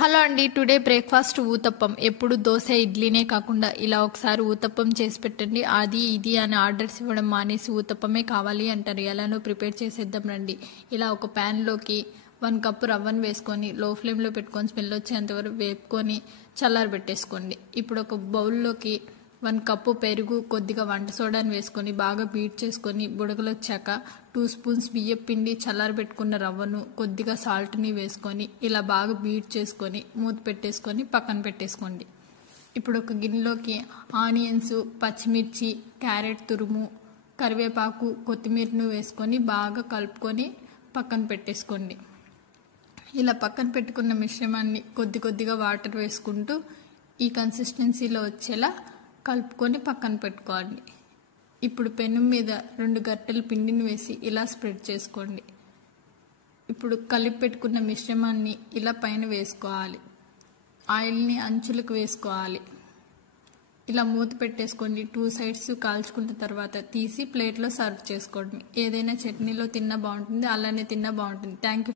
Hello అండి. Today breakfast uttapam. ఎప్పుడు దోశ ఇడ్లీనే కాకుండా ఇలా ఒకసారి ఊతప్పం చేసి పెట్టండి. అది ఇది అని ఆర్డర్స్ ఇవ్వడం మానేసి ఊతప్పమే కావాలి అంటారు. ఎలానో ప్రిపేర్ చేసేద్దాం రండి. ఇలా ఒక ప్యాన్లోకి 1 కప్పు రవ్వను వేసుకొని లో ఫ్లేమ్లో పెట్టుకొని స్మెల్ వచ్చేంతవరకు వేపుకొని చల్లారబెట్టేసుకోండి. ఇప్పుడు ఒక బౌల్లోకి 1 కప్పు పెరుగు, కొద్దిగా వంట సోడాని వేసుకొని బాగా బీట్ చేసుకొని బుడగలు వచ్చాక 2 స్పూన్స్ బియ్యం పిండి, చల్లారబెట్టుకున్న రవ్వను, కొద్దిగా సాల్ట్ని వేసుకొని ఇలా బాగా బీట్ చేసుకొని మూత పెట్టేసుకొని పక్కన పెట్టేసుకోండి. ఇప్పుడు ఒక గిన్నెలోకి ఆనియన్స్, పచ్చిమిర్చి, క్యారెట్ తురుము, కరివేపాకు, కొత్తిమీరను వేసుకొని బాగా కలుపుకొని పక్కన పెట్టేసుకోండి. ఇలా పక్కన పెట్టుకున్న మిశ్రమాన్ని కొద్ది కొద్దిగా వాటర్ వేసుకుంటూ ఈ కన్సిస్టెన్సీలో వచ్చేలా కలుపుకొని పక్కన పెట్టుకోండి. ఇప్పుడు పెనం మీద 2 గరిటెల పిండిని వేసి ఇలా స్ప్రెడ్ చేసుకోండి. ఇప్పుడు కలిపి పెట్టుకున్న మిశ్రమాన్ని ఇలా పైన వేసుకోవాలి. ఆయిల్ని అంచులకు వేసుకోవాలి. ఇలా మూత పెట్టేసుకోండి. 2 సైడ్స్ కాల్చుకున్న తర్వాత తీసి ప్లేట్లో సర్వ్ చేసుకోండి. ఏదైనా చట్నీలో తిన్నా బాగుంటుంది, అలానే తిన్నా బాగుంటుంది. Thank you.